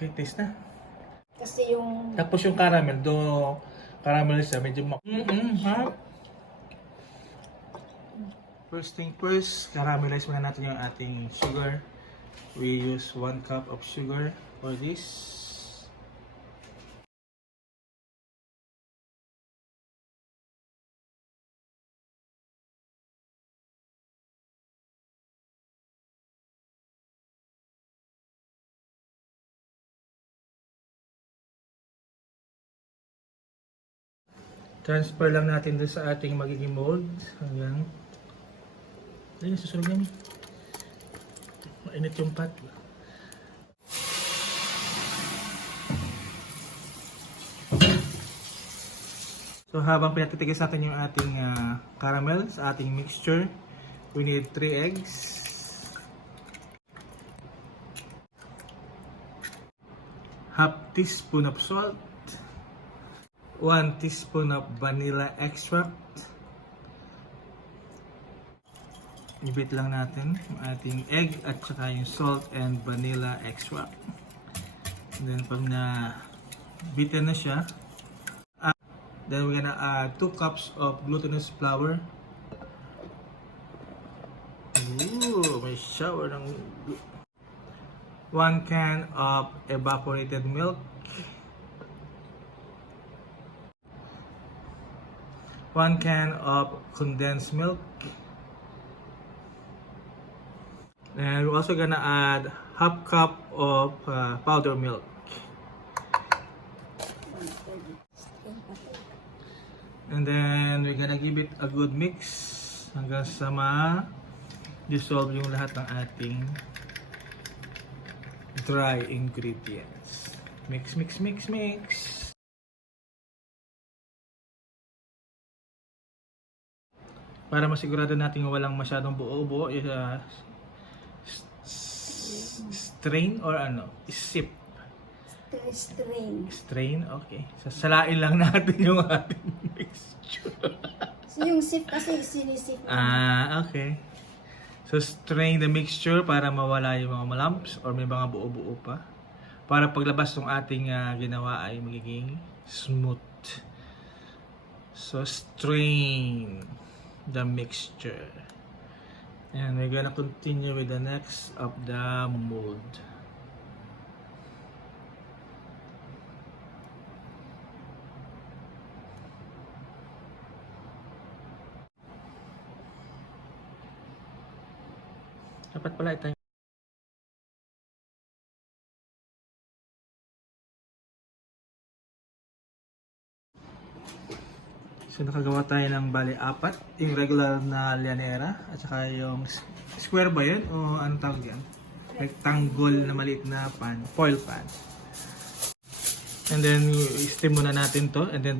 Okay, taste na. Kasi yung... Tapos yung caramel, caramel siya, medyo ha? First thing first, caramelize muna natin yung ating sugar. We use 1 cup of sugar for this. Transfer lang natin doon sa ating magiging mold. Hanggang... Ayun, susunod namin. Mainit yung pot. So habang pinatitigis natin yung ating caramel sa ating mixture, we need 3 eggs. Half teaspoon of salt. 1 teaspoon of vanilla extract. I-beat lang natin yung ating egg at saka yung salt and vanilla extract. And then pag na-beaten na siya, then we're gonna add 2 cups of glutinous flour. Ooh, may shower ng 1 can of evaporated milk. 1 can of condensed milk. And we're also gonna add half cup of powder milk. And then we're gonna give it a good mix hanggang sa ma-dissolve yung lahat ng ating dry ingredients. Mix, mix, mix, mix. Para masigurado natin walang masyadong buo-buo, strain or sip. Strain, okay. Sasalain lang natin yung ating mixture. So yung sip kasi sinisip. Okay. So strain the mixture para mawala yung mga lumps or may mga buo-buo pa. Para paglabas ng ating ginawa ay magiging smooth. So strain the mixture. And we're gonna continue with the next of the mold. Dapat pala ito. So nakagawa tayo ng bali 4, yung regular na llanera at saka yung square ba yun o anong tawag yan? Rectangle na maliit na pan, foil pan. And then steam muna natin to, and then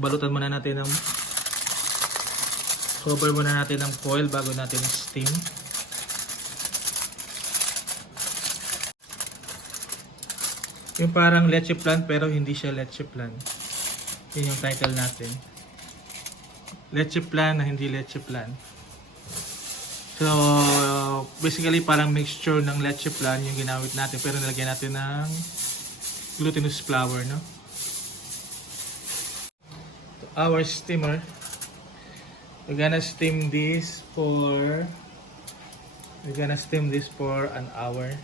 balutan muna natin ng cover muna natin ng foil bago natin steam. Yung parang leche plan pero hindi siya leche plan. Yun yung title natin. Leche plan na hindi leche plan. So, basically parang mixture ng leche plan yung ginamit natin pero nilagyan natin ng glutinous flour, no? Our steamer. We're gonna steam this for an hour.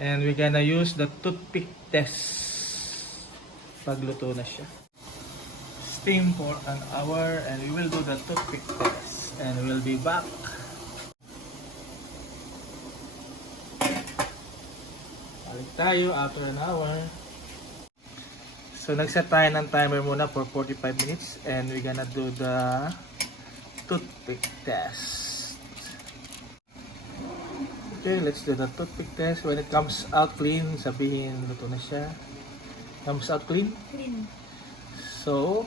And we're gonna use the toothpick test pagluto na siya. Steam for an hour and we will do the toothpick test and we'll be back. Balik tayo after an hour. So nagset tayo ng timer muna for 45 minutes and we're gonna do the toothpick test. Okay, let's do the toothpick test. When it comes out clean, sabihin luto na siya. Comes out clean? Clean. So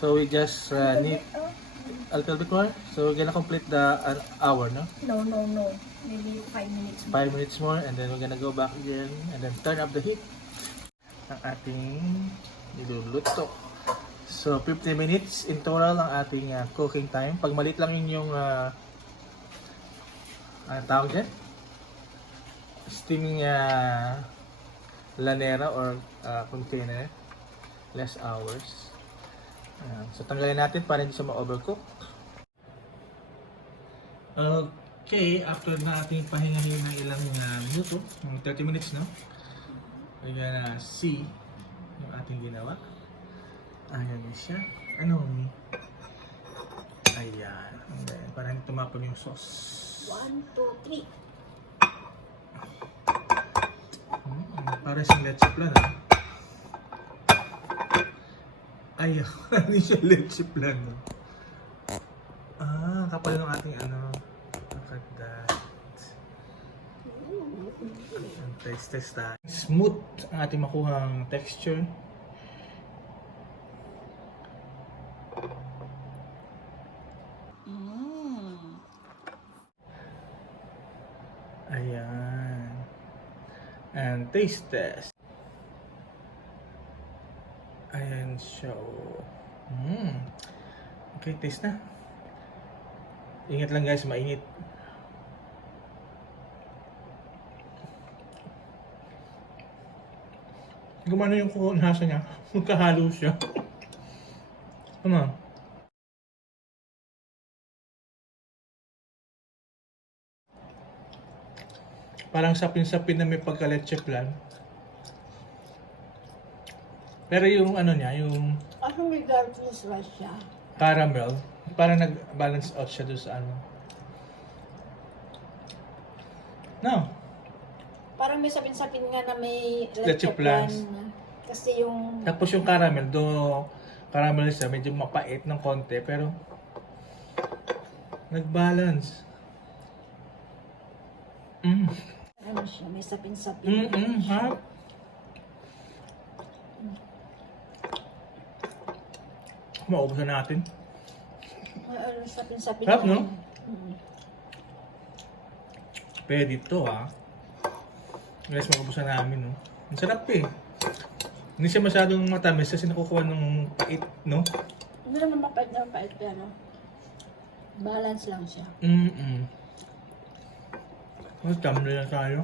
we just need a little bit more. So we're gonna complete the an hour, no? No. Maybe 5 minutes more. 5 minutes more, and then we're gonna go back again, and then turn up the heat ng ating niluluto. So 50 minutes in total ang ating cooking time. Pag malit lang yung tawag dyan? Steaming lanera or container. Less hours. Ayan. So tanggalin natin para hindi siya ma-overcook. Okay, after na ating pahingahin ng ilang minuto, 30 minutes, no? We're gonna see yung ating ginawa. Ayan na siya. Anong? Ayan. Okay. Para hindi tumapon yung sauce. 1, 2, 3. Para siyang leche plan, ha? Ayaw. Hindi siya leche plan, no? Kapal ng ating ano. Look at that. Test tayo. Smooth ang ating makuhang texture. Ayan. And taste test. Ayan siya. Okay, taste na. Ingat lang guys, mainit. Gumano yung nasa niya. Magkahalo siya. Ano? Parang sapin-sapin na may pagka-leche plan. Pero yung ano niya, yung Anong regardless ba siya? caramel, parang nag-balance out siya doon sa ano. No. Parang may sapin-sapin nga na may Leche plan. Kasi yung... Tapos yung caramel, caramel siya, medyo mapait ng konti, pero nag-balance. Ano siya, may sapin-sapin. Ha? Maubusan natin. Ano, sapin-sapin. Sarap, no? Mm. Pwede ito, ha? Guys, maubusan namin, no? Ang sarap, eh. Hindi siya masyadong matamis kasi nakukuha ng pait, no? Hindi naman mapait pero balance lang siya. Welcome na lang tayo.